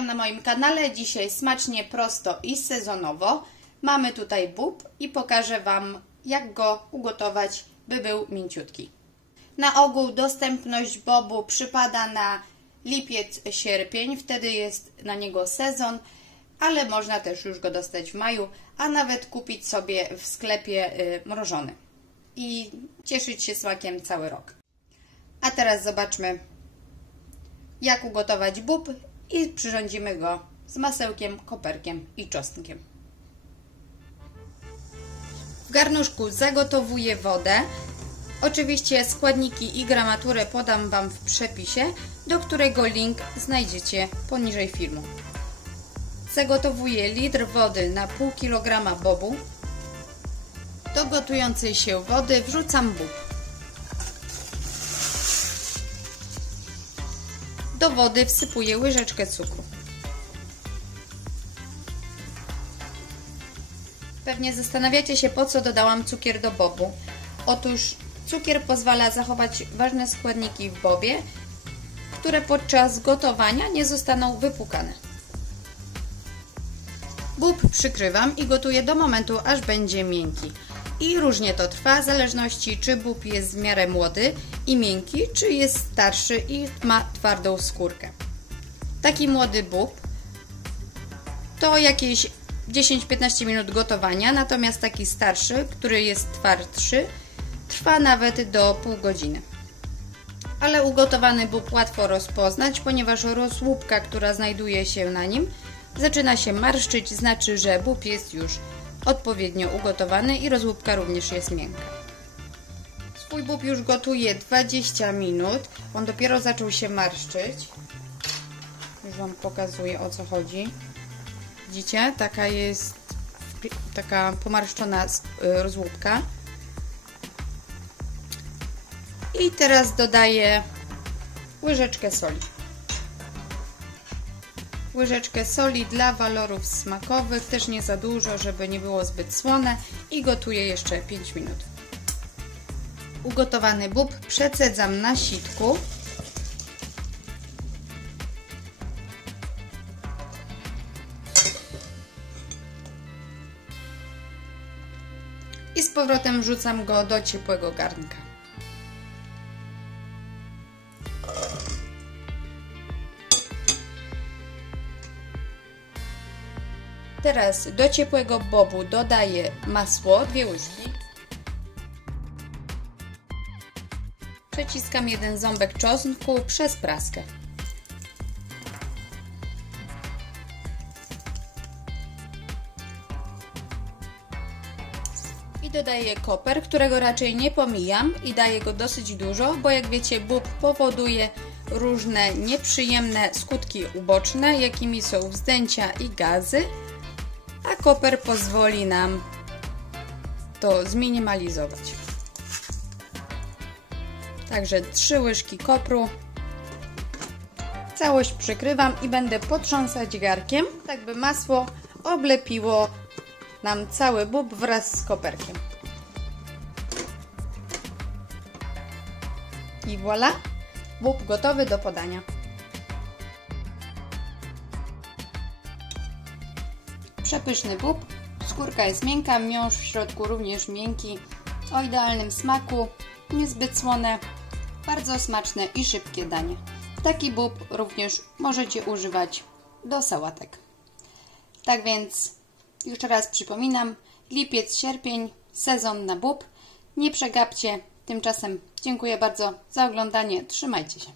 Witam na moim kanale. Dzisiaj smacznie, prosto i sezonowo. Mamy tutaj bób i pokażę Wam, jak go ugotować, by był mięciutki. Na ogół dostępność bobu przypada na lipiec, sierpień, wtedy jest na niego sezon, ale można też już go dostać w maju, a nawet kupić sobie w sklepie mrożony i cieszyć się smakiem cały rok. A teraz zobaczmy, jak ugotować bób i przyrządzimy go z masełkiem, koperkiem i czosnkiem. W garnuszku zagotowuję wodę. Oczywiście składniki i gramaturę podam Wam w przepisie, do którego link znajdziecie poniżej filmu. Zagotowuję litr wody na pół kilograma bobu. Do gotującej się wody wrzucam bób. Do wody wsypuję łyżeczkę cukru. Pewnie zastanawiacie się, po co dodałam cukier do bobu. Otóż cukier pozwala zachować ważne składniki w bobie, które podczas gotowania nie zostaną wypłukane. Bób przykrywam i gotuję do momentu, aż będzie miękki. I różnie to trwa, w zależności czy bób jest w miarę młody i miękki, czy jest starszy i ma twardą skórkę. Taki młody bób to jakieś 10-15 minut gotowania, natomiast taki starszy, który jest twardszy, trwa nawet do pół godziny. Ale ugotowany bób łatwo rozpoznać, ponieważ rozłupka, która znajduje się na nim, zaczyna się marszczyć, znaczy, że bób jest już odpowiednio ugotowany i rozłupka również jest miękka. Swój bób już gotuję 20 minut. On dopiero zaczął się marszczyć. Już Wam pokazuję, o co chodzi. Widzicie? Taka pomarszczona rozłupka. I teraz dodaję łyżeczkę soli. Łyżeczkę soli dla walorów smakowych, też nie za dużo, żeby nie było zbyt słone, i gotuję jeszcze 5 minut. Ugotowany bób przecedzam na sitku. I z powrotem wrzucam go do ciepłego garnka. Teraz do ciepłego bobu dodaję masło, 2 łyżki. Przeciskam 1 ząbek czosnku przez praskę. I dodaję koper, którego raczej nie pomijam i daję go dosyć dużo, bo jak wiecie, bób powoduje różne nieprzyjemne skutki uboczne, jakimi są wzdęcia i gazy, a koper pozwoli nam to zminimalizować. Także 3 łyżki kopru. Całość przykrywam i będę potrząsać garkiem, tak by masło oblepiło nam cały bób wraz z koperkiem. I voilà! Bób gotowy do podania. Przepyszny bób, skórka jest miękka, miąższ w środku również miękki, o idealnym smaku, niezbyt słone, bardzo smaczne i szybkie danie. Taki bób również możecie używać do sałatek. Tak więc jeszcze raz przypominam, lipiec, sierpień, sezon na bób. Nie przegapcie. Tymczasem dziękuję bardzo za oglądanie. Trzymajcie się.